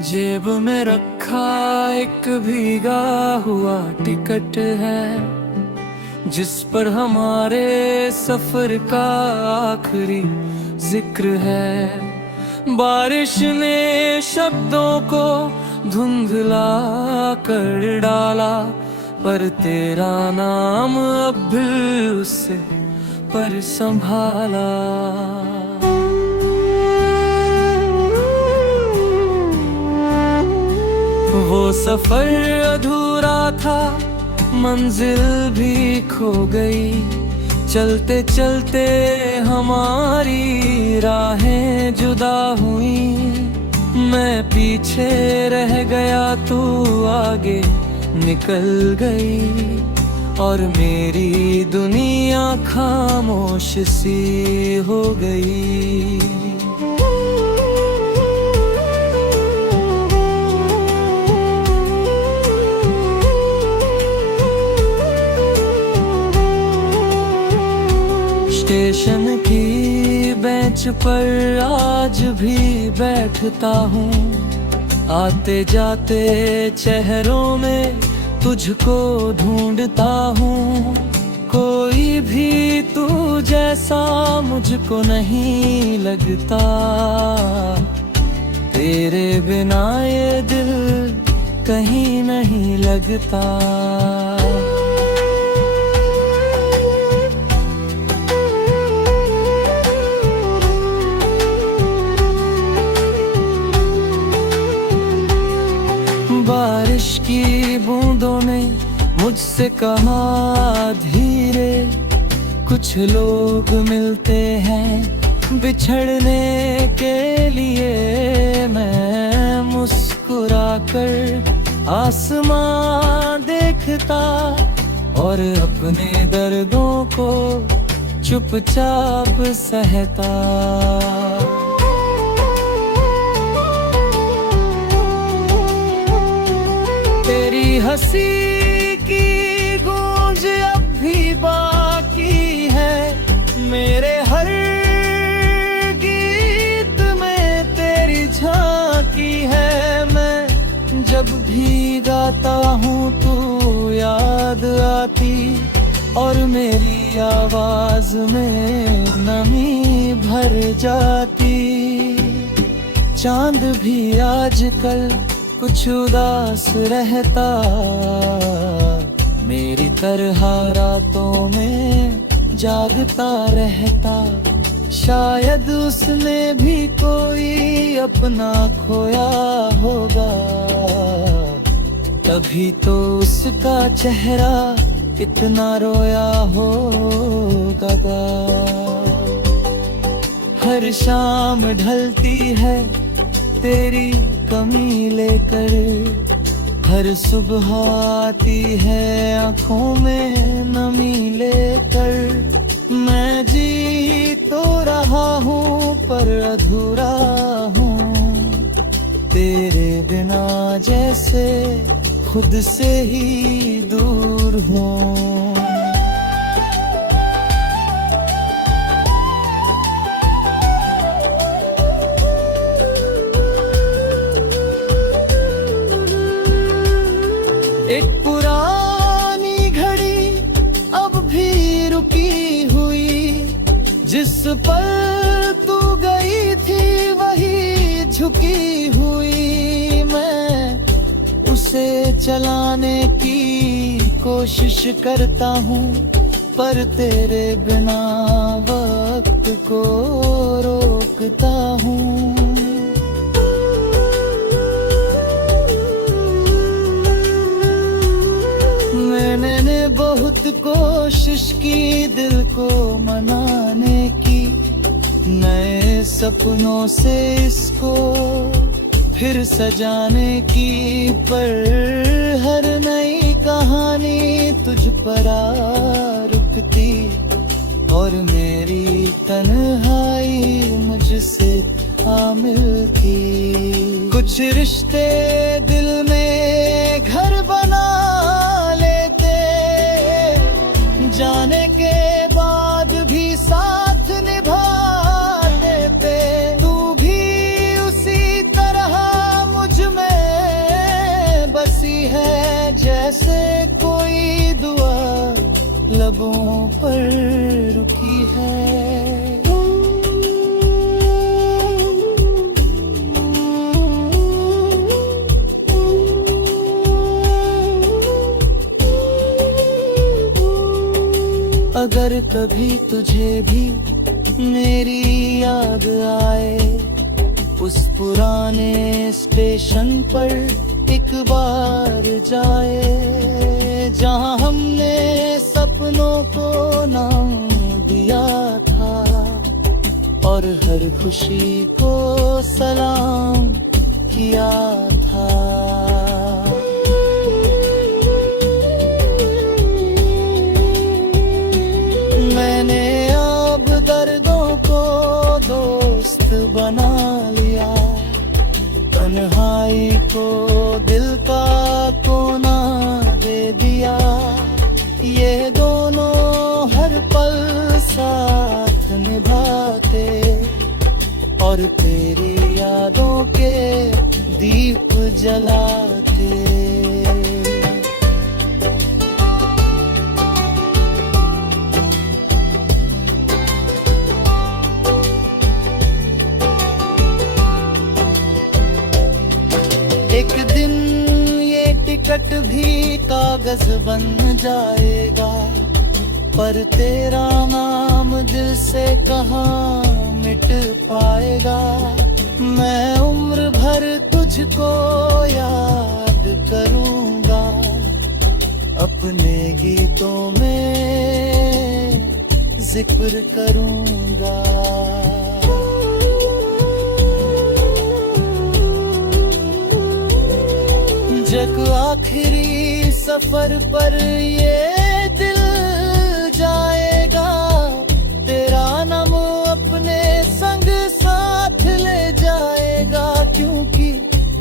जेब में रखा एक भीगा हुआ टिकट है, जिस पर हमारे सफर का आखिरी जिक्र है। बारिश ने शब्दों को धुंधला कर डाला, पर तेरा नाम अब भी उससे पर संभाला। वो सफर अधूरा था, मंजिल भी खो गई। चलते चलते हमारी राहें जुदा हुई। मैं पीछे रह गया, तू आगे निकल गई, और मेरी दुनिया खामोश सी हो गई। स्टेशन की बेंच पर आज भी बैठता हूँ। आते जाते चेहरों में तुझको ढूंढता हूँ। कोई भी तू जैसा मुझको नहीं लगता। तेरे बिना ये दिल कहीं नहीं लगता। बारिश की बूंदों ने मुझसे कहा धीरे, कुछ लोग मिलते हैं बिछड़ने के लिए। मैं मुस्कुराकर आसमां देखता, और अपने दर्दों को चुपचाप सहता। तेरी हंसी की गूंज अब भी बाकी है। मेरे हर गीत में तेरी झांकी है। मैं जब भी गाता हूँ तू याद आती, और मेरी आवाज में नमी भर जाती। चांद भी आजकल कुछ उदास रहता, मेरी तरह रातों में जागता रहता। शायद उसने भी कोई अपना खोया होगा, तभी तो उसका चेहरा इतना रोया होगा। हर शाम ढलती है तेरी कमी लेकर, हर सुबह आती है आँखों में नमी लेकर। मैं जी तो रहा हूँ पर अधूरा हूँ, तेरे बिना जैसे खुद से ही दूर हूँ। एक पुरानी घड़ी अब भी रुकी हुई, जिस पर तू गई थी वही झुकी हुई। मैं उसे चलाने की कोशिश करता हूँ, पर तेरे बिना वक्त को रोकता हूँ। मैंने बहुत कोशिश की दिल को मनाने की, नए सपनों से इसको फिर सजाने की। पर हर नई कहानी तुझ पर आ रुकती, और मेरी तन्हाई मुझसे आ मिलती। कुछ रिश्ते दिल में घर बना लेते, जाने के बाद भी साथ निभाने पे। तू भी उसी तरह मुझ में कभी तुझे भी मेरी याद आए, उस पुराने स्टेशन पर एक बार जाए, जहां हमने सपनों को नाम दिया था और हर खुशी को सलाम किया था। मैंने अब दर्दों को दोस्त बना लिया, तन्हाई को दिल का कोना दे दिया, ये दोनों हर पल साथ निभाते और तेरी यादों के दीप जलाते। एक दिन ये टिकट भी कागज बन जाएगा, पर तेरा नाम दिल से कहाँ मिट पाएगा। मैं उम्र भर तुझको याद करूँगा, अपने गीतों में जिक्र करूँगा। जब आखिरी सफर पर ये दिल जाएगा, तेरा नाम अपने संग साथ ले जाएगा, क्योंकि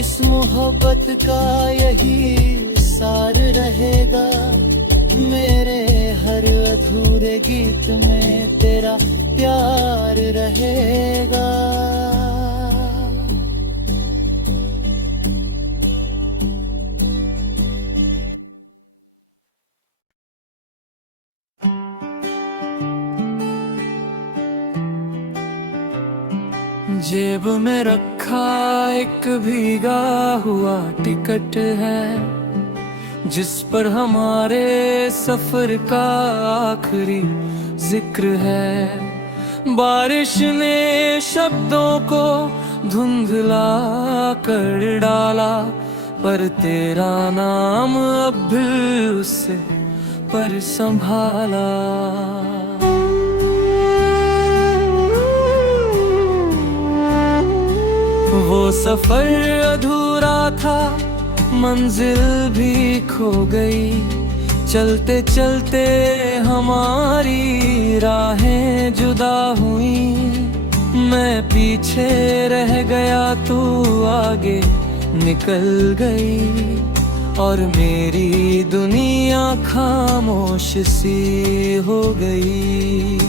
इस मोहब्बत का यही सार रहेगा। मेरे हर अधूरे गीत में तेरा प्यार रहेगा। जेब में रखा एक भीगा हुआ टिकट है, जिस पर हमारे सफर का आखिरी जिक्र है। बारिश ने शब्दों को धुंधला कर डाला, पर तेरा नाम अब भी उससे पर संभाला। वो सफर अधूरा था, मंजिल भी खो गई, चलते चलते हमारी राहें जुदा हुई। मैं पीछे रह गया, तू आगे निकल गई, और मेरी दुनिया खामोश सी हो गई।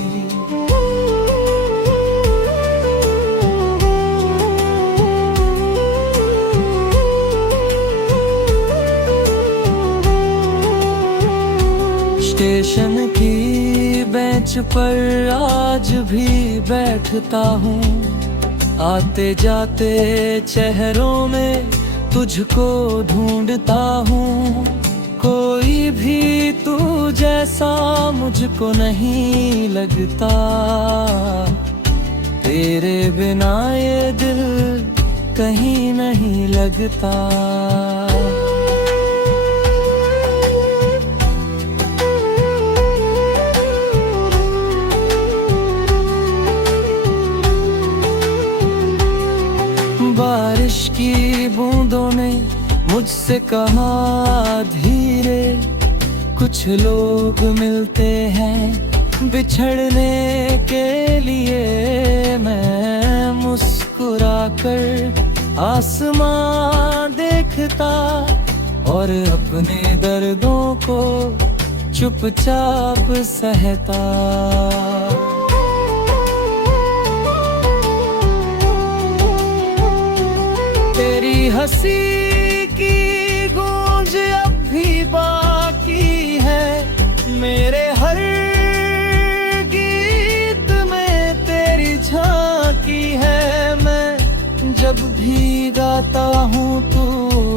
स्टेशन की बेंच पर आज भी बैठता हूँ, आते जाते चेहरों में तुझको ढूंढता हूँ। कोई भी तू जैसा मुझको नहीं लगता, तेरे बिना ये दिल कहीं नहीं लगता। बारिश की बूंदों ने मुझसे कहा धीरे, कुछ लोग मिलते हैं बिछड़ने के लिए। मैं मुस्कुराकर आसमां देखता और अपने दर्दों को चुपचाप सहता। तेरी हंसी की गूंज अब भी बाकी है, मेरे हर गीत में तेरी झांकी है। मैं जब भी गाता हूँ तू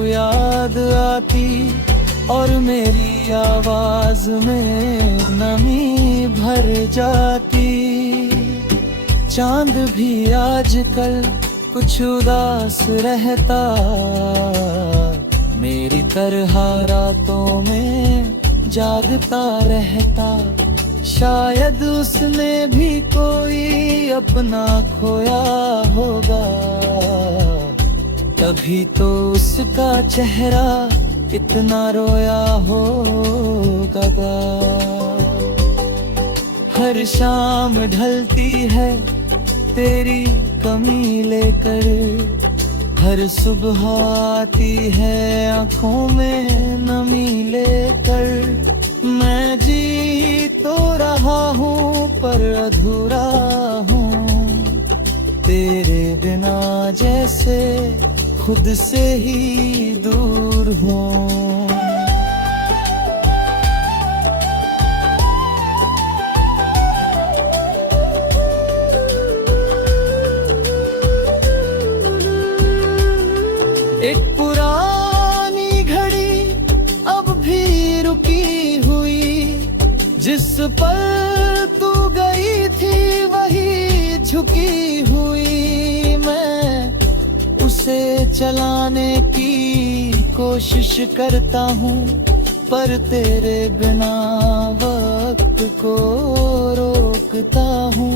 याद आती, और मेरी आवाज में नमी भर जाती। चांद भी आजकल कुछ उदास रहता, मेरी तरह रातों में जागता रहता। शायद उसने भी कोई अपना खोया होगा, तभी तो उसका चेहरा इतना रोया होगा। हर शाम ढलती है तेरी कमी लेकर, हर सुबह आती है आँखों में नमी लेकर। मैं जी तो रहा हूँ पर अधूरा हूँ, तेरे बिना जैसे खुद से ही दूर हूँ। एक पुरानी घड़ी अब भी रुकी हुई, जिस पर तू गई थी वही झुकी हुई। मैं उसे चलाने की कोशिश करता हूँ, पर तेरे बिना वक्त को रोकता हूँ।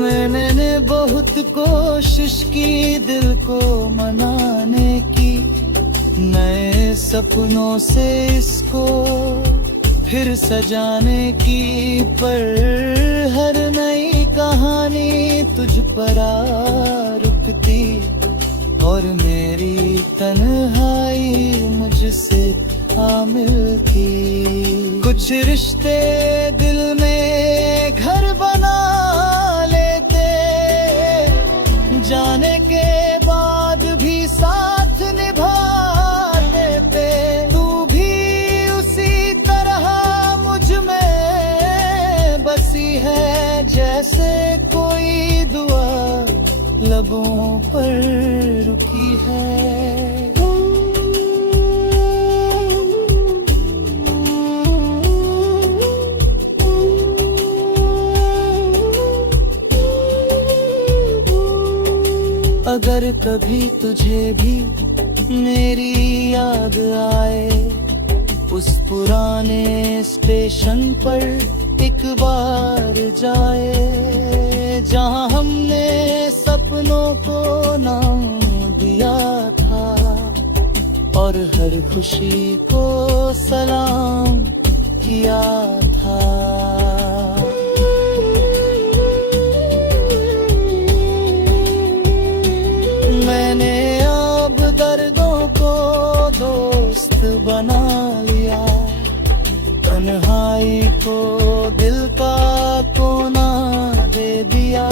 मैंने बहुत कोशिश की दिल को मनाने की, नए सपनों से इसको फिर सजाने की। पर हर नई कहानी तुझ पर आ रुकती, और मेरी तन्हाई मुझसे आ मिलती। कुछ रिश्ते दिल में घर बना लेते, जाने के बाद भी साथ निभा देते। तू भी उसी तरह मुझ में बसी है, जैसे कोई दुआ लबों पर रुकी है। अगर कभी तुझे भी मेरी याद आए, उस पुराने स्टेशन पर एक बार जाए, जहां हमने सपनों को नाम दिया था, और हर खुशी को सलाम किया था। मैंने अब दर्दों को दोस्त बना लिया, तन्हाई को दिल का कोना दे दिया।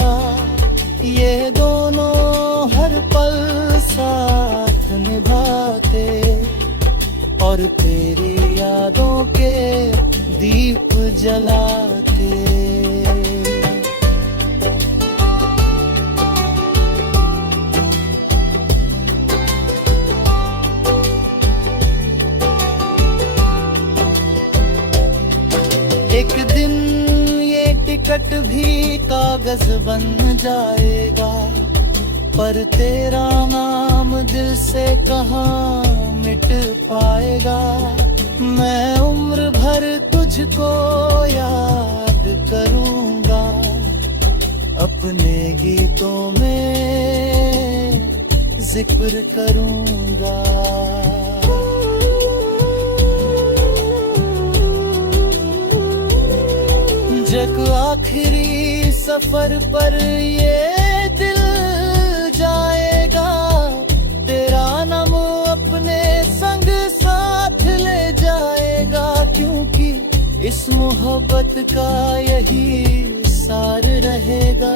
ये दोनों हर पल साथ निभाते, और तेरी यादों के दीप जलाते। एक दिन ये टिकट भी कागज बन जाएगा, पर तेरा नाम दिल से कहाँ मिट पाएगा। मैं उम्र भर तुझको याद करूँगा, अपने गीतों में जिक्र करूँगा। जब आखिरी सफर पर ये दिल जाएगा, तेरा नाम अपने संग साथ ले जाएगा। क्योंकि इस मोहब्बत का यही सार रहेगा,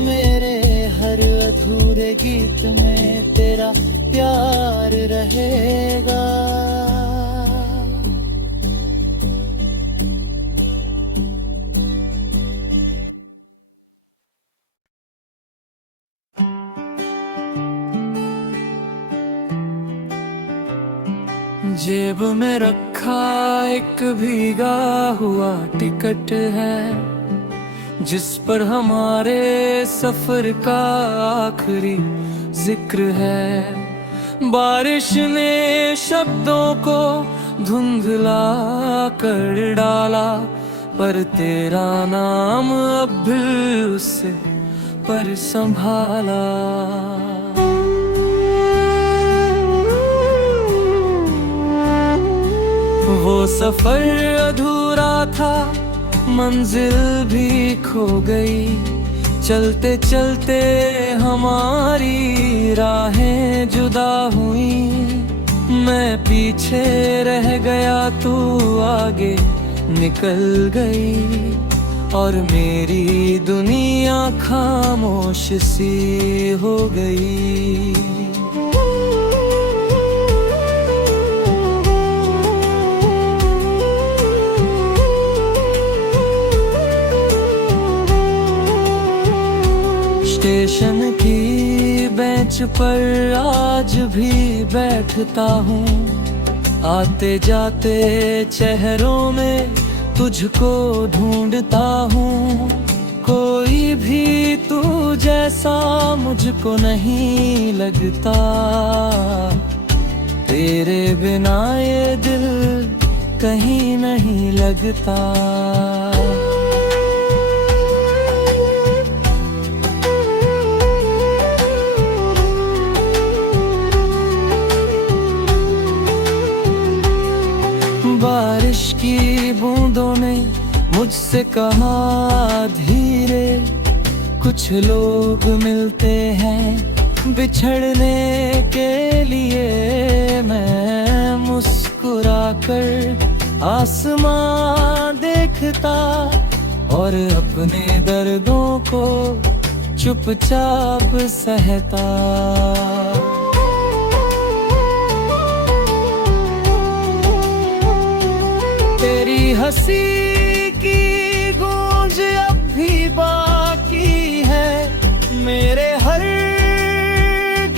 मेरे हर अधूरे गीत में तेरा प्यार रहेगा। जेब में रखा एक भीगा हुआ टिकट है, जिस पर हमारे सफर का आखिरी जिक्र है। बारिश ने शब्दों को धुंधला कर डाला, पर तेरा नाम अब भी उससे पर संभाला। वो सफर अधूरा था, मंजिल भी खो गई, चलते चलते हमारी राहें जुदा हुई। मैं पीछे रह गया, तू आगे निकल गई, और मेरी दुनिया खामोश सी हो गई। स्टेशन की बेंच पर आज भी बैठता हूँ, आते जाते चेहरों में तुझको ढूंढता हूँ। कोई भी तू जैसा मुझको नहीं लगता, तेरे बिना ये दिल कहीं नहीं लगता। बारिश की बूंदों ने मुझसे कहा धीरे, कुछ लोग मिलते हैं बिछड़ने के लिए। मैं मुस्कुराकर आसमां देखता, और अपने दर्दों को चुपचाप सहता। तेरी हंसी की गूंज अब भी बाकी है, मेरे हर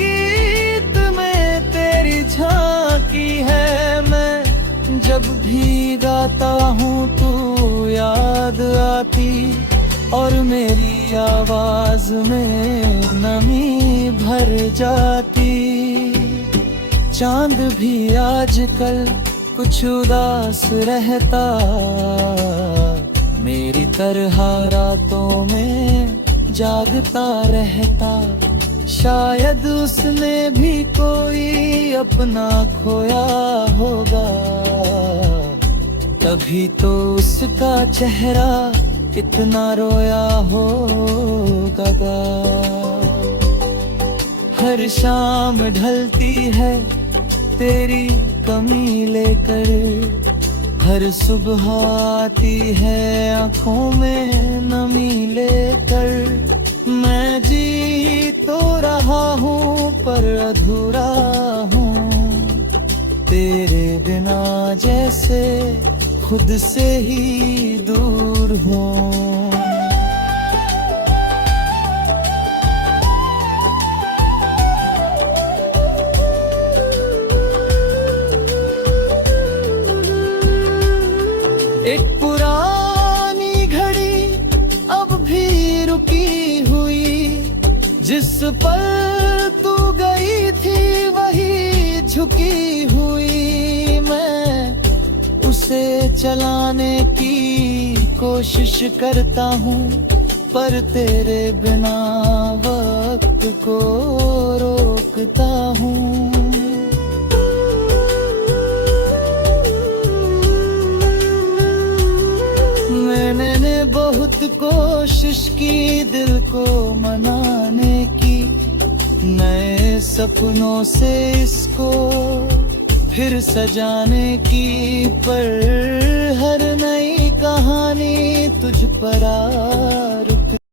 गीत में तेरी झांकी है। मैं जब भी गाता हूँ तू याद आती, और मेरी आवाज में नमी भर जाती। चांद भी आजकल कुछ उदास रहता, मेरी तरह रातों में जागता रहता। शायद उसने भी कोई अपना खोया होगा, तभी तो उसका चेहरा इतना रोया होगा। हर शाम ढलती है तेरी कमी लेकर, हर सुबह आती है आँखों में नमी लेकर। मैं जी तो रहा हूँ पर अधूरा हूँ, तेरे बिना जैसे खुद से ही दूर हूँ। एक पुरानी घड़ी अब भी रुकी हुई, जिस पर तू गई थी वही झुकी हुई। मैं उसे चलाने की कोशिश करता हूँ, पर तेरे बिना वक्त को रोकता हूँ। मैंने बहुत कोशिश की दिल को मनाने की, नए सपनों से इसको फिर सजाने की, पर हर नई कहानी तुझ पर आ